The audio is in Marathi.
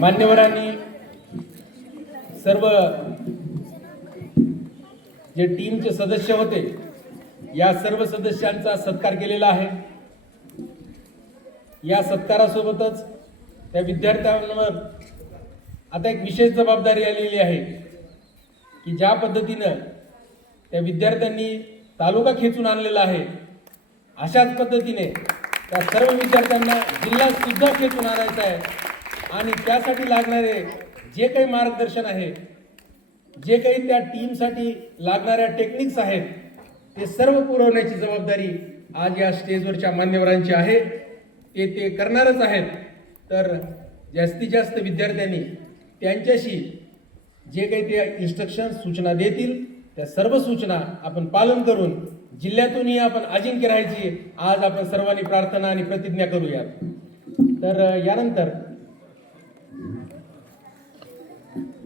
मान्यवरांनी सर्व जे टीमचे सदस्य होते या सर्व सदस्यांचा सत्कार केलेला आहे. या सत्कारासोबतच त्या विद्यार्थ्यांवर आता एक विशेष जबाबदारी आलेली आहे की ज्या पद्धतीनं त्या विद्यार्थ्यांनी तालुका खेचून आणलेला आहे अशाच पद्धतीने त्या सर्व विद्यार्थ्यांना जिल्हा सुद्धा खेचून आणायचा आहे. आणि त्यासाठी लागणारे जे काही मार्गदर्शन आहे जे काही त्या टीमसाठी लागणाऱ्या टेक्निक्स आहेत ते सर्व पुरवण्याची जबाबदारी आज या स्टेजवरच्या मान्यवरांची आहे. ते ते करणारच आहेत. तर जास्तीत जास्त विद्यार्थ्यांनी त्यांच्याशी जे काही ते इन्स्ट्रक्शन सूचना देतील त्या सर्व सूचना आपण पालन करून जिल्ह्यातूनही आपण अजिंक्य राहायची आज आपण सर्वांनी प्रार्थना आणि प्रतिज्ञा करूयात. तर यानंतर Thank you.